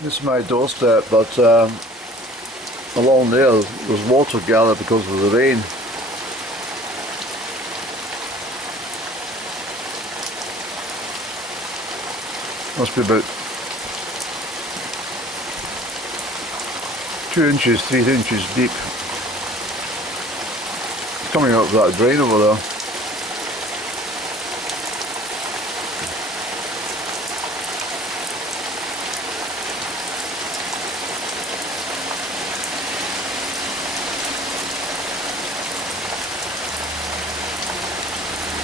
This is my doorstep, but along there's water gathered because of the rain. Must be about 2 inches, 3 inches deep. Coming up that drain over there.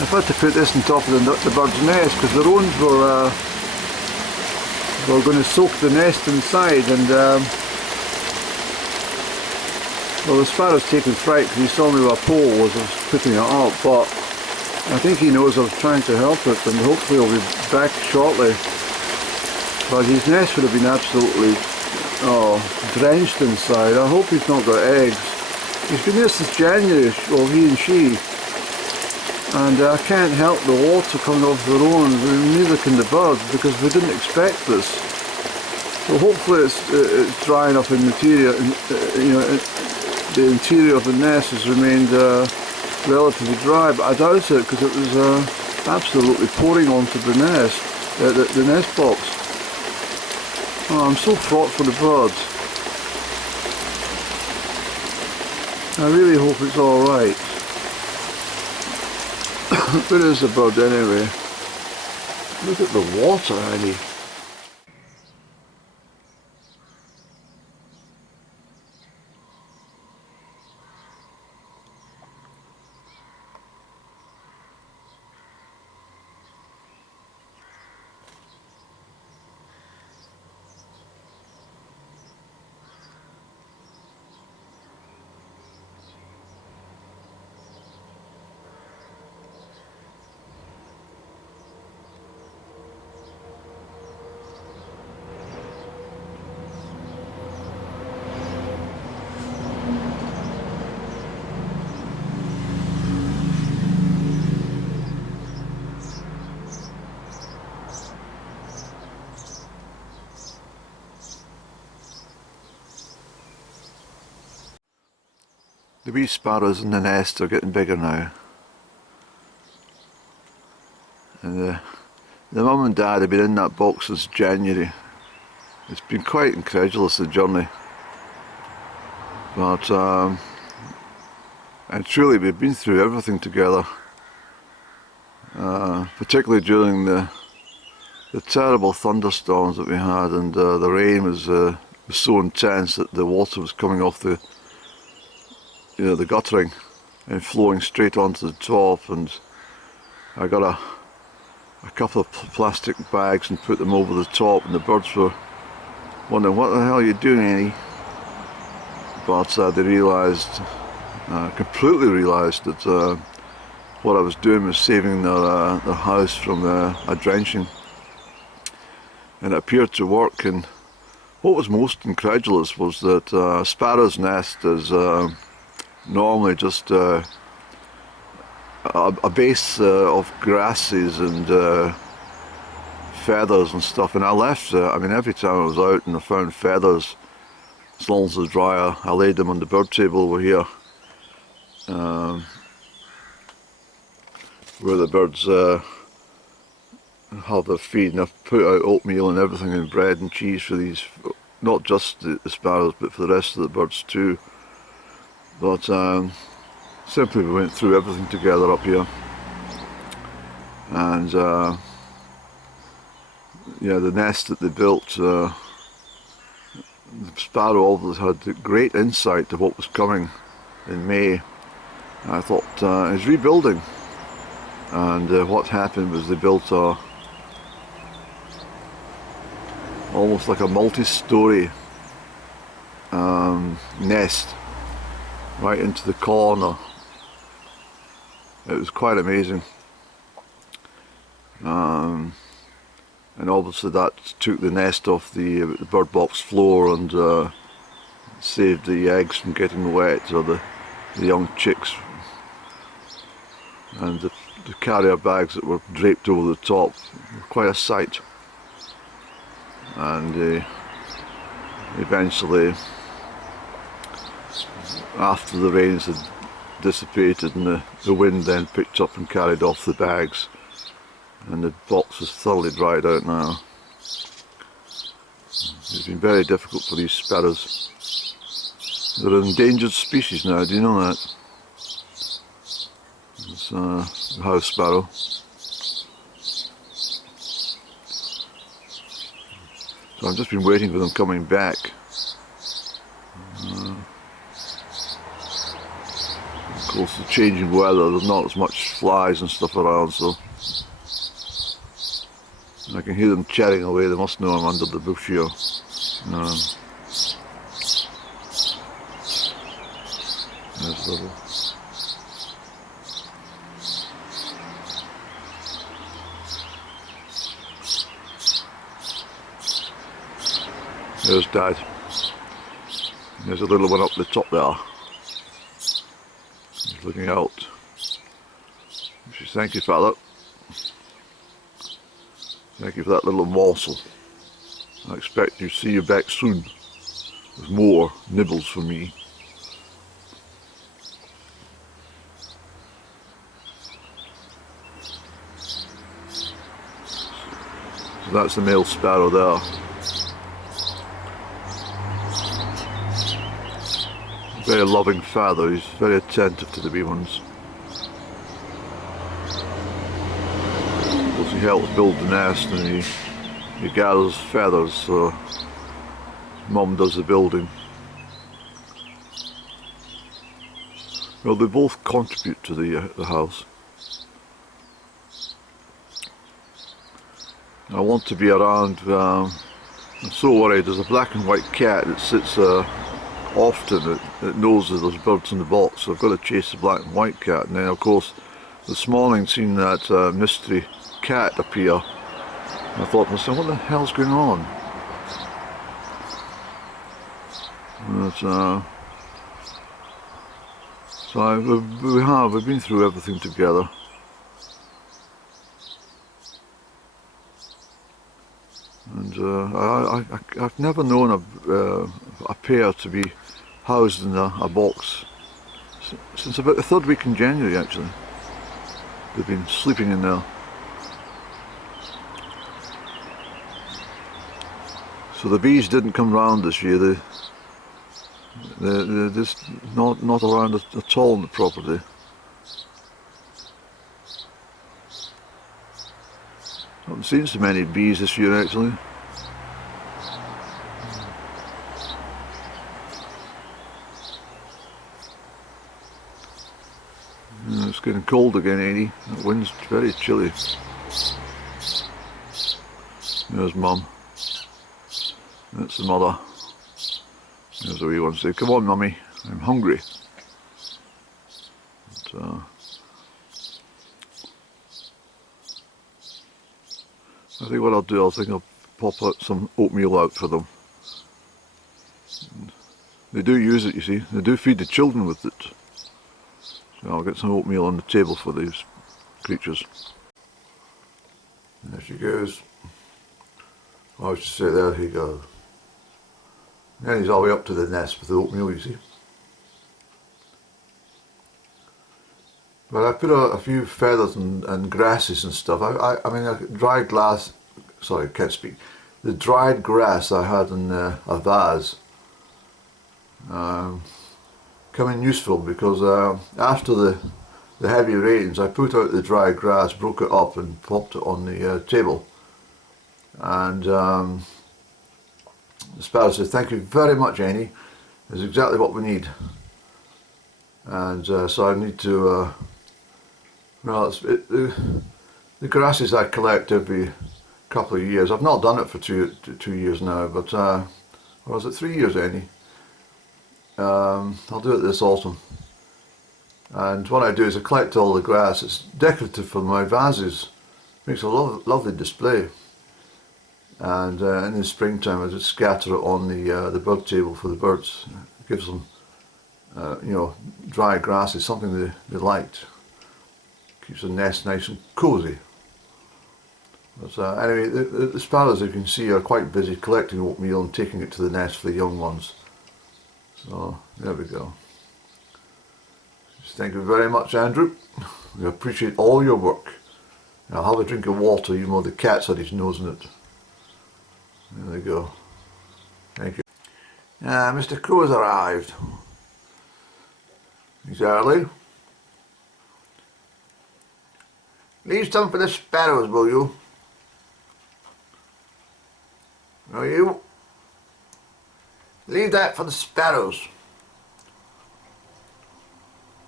I've had to put this on top of the bird's nest because the roans were going to soak the nest inside, and well, the sparrow's taken fright because he saw me with a pole as I was putting it up, but I think he knows I was trying to help it, and hopefully he'll be back shortly. But his nest would have been absolutely drenched inside. I hope he's not got eggs. He's been there since January, well, he and she. And I can't help the water coming off the roan, neither can the birds, because we didn't expect this. So hopefully it's dry enough in the interior, the interior of the nest has remained relatively dry, but I doubt it because it was absolutely pouring onto the nest, the nest box. Oh, I'm so fraught for the birds. I really hope it's alright. Where is the bird anyway? Look at the water, Annie. The wee sparrows in the nest are getting bigger now, and the mum and dad have been in that box since January. It's been quite incredulous, the journey, but and truly we've been through everything together, particularly during the terrible thunderstorms that we had, and the rain was so intense that the water was coming off the guttering and flowing straight onto the top, and I got a couple of plastic bags and put them over the top, and the birds were wondering what the hell are you doing, Annie? But they realised, completely realised that what I was doing was saving their house from a drenching, and it appeared to work. And what was most incredulous was that a sparrow's nest is normally just a base of grasses and feathers and stuff, and I left I mean, every time I was out and I found feathers, as long as they're dry, I laid them on the bird table over here, where the birds have their feed, and I've put out oatmeal and everything and bread and cheese for these, not just the sparrows but for the rest of the birds too. But simply we went through everything together up here, and yeah, the nest that they built, the sparrow always had great insight to what was coming in May. I thought it's rebuilding, and what happened was they built almost like a multi-story nest right into the corner. It was quite amazing, and obviously that took the nest off the bird box floor and saved the eggs from getting wet, or the young chicks, and the carrier bags that were draped over the top were quite a sight. And eventually, after the rains had dissipated and the wind then picked up and carried off the bags, and the box is thoroughly dried out now. It's been very difficult for these sparrows. They're an endangered species now, do you know that? It's the house sparrow. So I've just been waiting for them coming back. Of course, the changing weather, there's not as much flies and stuff around, so I can hear them chatting away. They must know I'm under the bush here. There's little. There's Dad. There's a little one up the top there. He's looking out. She says, "Thank you, Father. Thank you for that little morsel. I expect to see you back soon with more nibbles for me." So that's the male sparrow there. Very loving father, he's very attentive to the wee ones. He helps build the nest and he gathers feathers, so Mum does the building. Well, they both contribute to the house. I want to be around, I'm so worried. There's a black and white cat that sits often, it knows that there's birds in the box, so I've got to chase the black and white cat. And then of course this morning seen that mystery cat appear, and I thought to myself, what the hell's going on? But, so we've been through everything together. And I've never known a pair to be housed in a box since about the third week in January, actually. They've been sleeping in there. So the bees didn't come round this year. They're just not around at all on the property. I haven't seen so many bees this year, actually. It's getting cold again, Annie. The wind's very chilly. There's Mum. That's the mother. There's the wee one. Say, come on, mummy, I'm hungry. But, I think what I'll do, I'll pop out some oatmeal out for them. And they do use it, you see. They do feed the children with it. So I'll get some oatmeal on the table for these creatures. And there she goes. I was just say, there he goes. And he's all the way up to the nest with the oatmeal, you see. But I put a few feathers and grasses and stuff. I mean, dried grass, sorry, I can't speak. The dried grass I had in a vase come in useful because after the heavy rains, I put out the dry grass, broke it up and popped it on the table. And the sparrow said, thank you very much, Annie. It's exactly what we need. And so I need to, well, the grasses I collect every couple of years. I've not done it for two years now, but, or was it 3 years, Annie? I'll do it this autumn. And what I do is I collect all the grass. It's decorative for my vases. Makes a lovely display. And in the springtime I just scatter it on the bird table for the birds. It gives them, you know, dry grass is something they liked. Keeps the nest nice and cosy. But anyway, the sparrows, as you can see, are quite busy collecting oatmeal and taking it to the nest for the young ones. So there we go. Thank you very much, Andrew. We appreciate all your work. I'll have a drink of water, even though the cat's had his nose in it. There we go. Thank you. Mr. Crow has arrived. He's early. Leave some for the sparrows, will you? Will you? Leave that for the sparrows.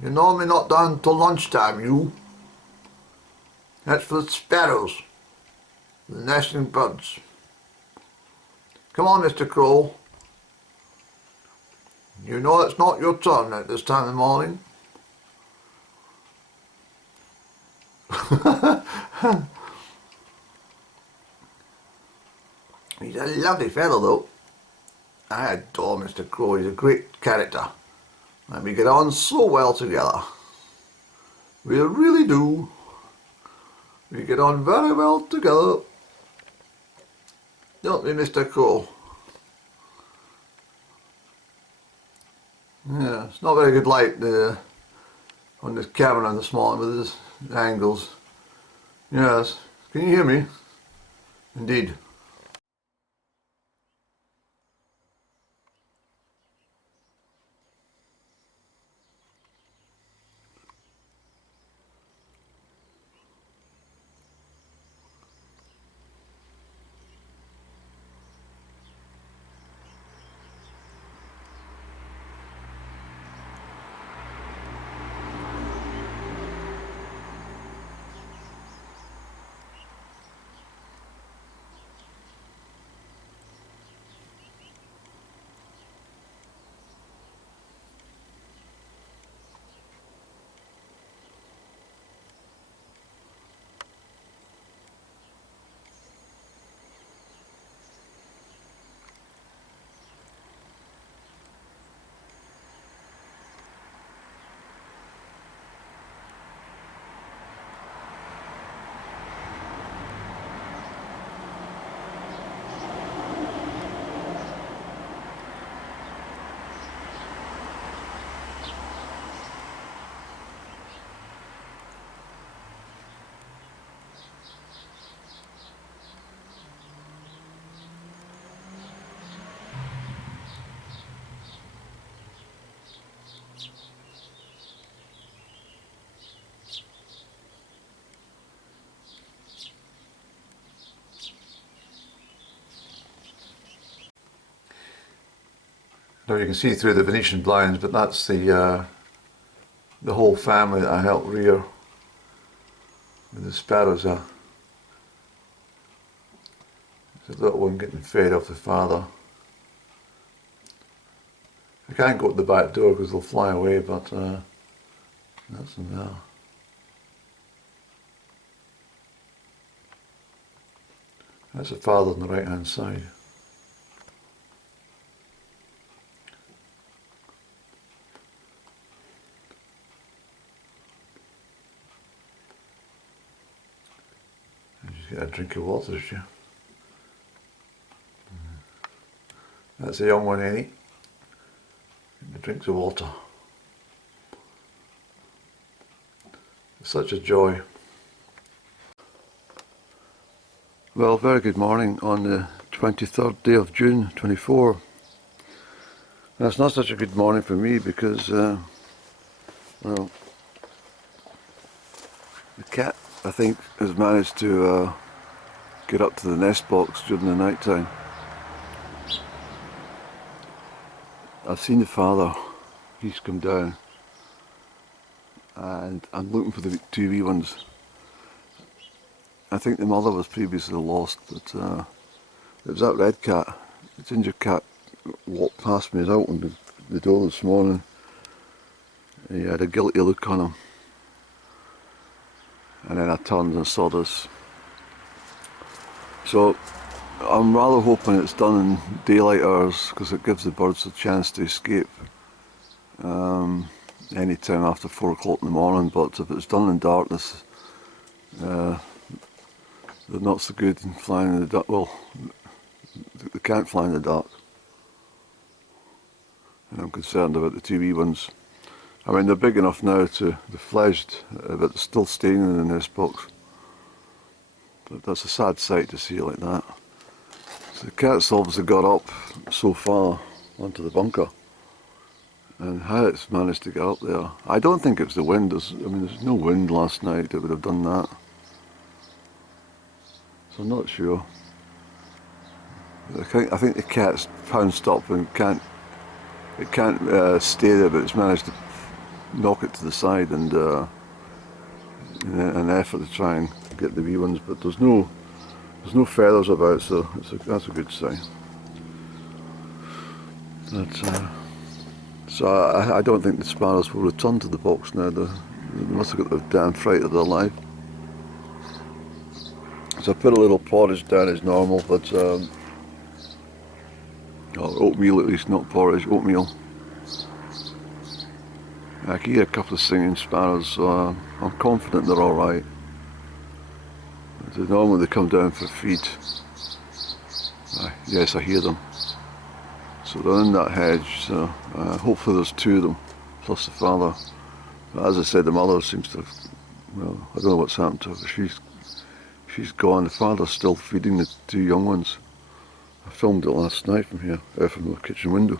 You're normally not down till lunchtime, you. That's for the sparrows, the nesting birds. Come on, Mr. Crow. You know it's not your turn at this time of the morning. He's a lovely fellow, though. I adore Mr. Crow. He's a great character. And we get on so well together. We really do. We get on very well together. Don't we, Mr. Crow? Yeah, it's not very good light on this camera this morning with this angles. Yes, can you hear me? Indeed. Now you can see through the Venetian blinds, but that's the whole family that I helped rear with the sparrows there. There's a little one getting fed off the father. They can't go to the back door because they'll fly away, but that's them there. That's the father on the right hand side. Just get a drink of water, she. That's the young one, Annie. The drinks of water. It's such a joy. Well, very good morning on the 23rd day of June 24. That's not such a good morning for me because, well, the cat, I think, has managed to get up to the nest box during the night time. I've seen the father, he's come down, and I'm looking for the two wee ones. I think the mother was previously lost, but it was that red cat, the ginger cat, walked past me. I was out on the door this morning. He had a guilty look on him, and then I turned and saw this. So I'm rather hoping it's done in daylight hours because it gives the birds a chance to escape any time after 4 o'clock in the morning, but if it's done in darkness, they're not so good in flying in the dark. Well, they can't fly in the dark. And I'm concerned about the two wee ones. I mean, they're big enough now to be fledged, but they're still staying in the nest box. But that's a sad sight to see like that. So the cat's obviously got up so far onto the bunker. And how it's managed to get up there. I don't think it's the wind. There's no wind last night that would have done that. So I'm not sure. I think the cat's pounced up and can't stay there, but it's managed to knock it to the side and in an effort to try and get the wee ones. But there's no feathers about, so that's a good sign. So I don't think the sparrows will return to the box now. They must have got the damn fright of their life. So I put a little porridge down as normal, but oatmeal at least, not porridge, oatmeal. I can hear a couple of singing sparrows, so I'm confident they're alright. Normally they come down for feed. Yes, I hear them. So they're in that hedge, so hopefully there's two of them, plus the father. But as I said, the mother seems to have, well, I don't know what's happened to her, but she's gone. The father's still feeding the two young ones. I filmed it last night from here, from the kitchen window.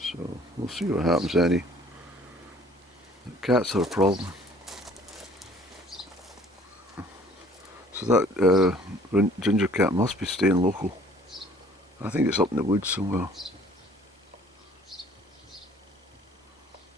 So we'll see what happens, Annie. The cats are a problem. So that ginger cat must be staying local. I think it's up in the woods somewhere.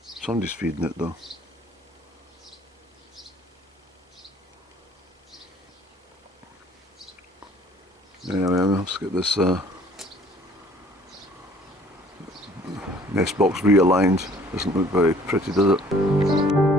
Somebody's feeding it though. Anyway, let's get this nest box realigned. Doesn't look very pretty, does it?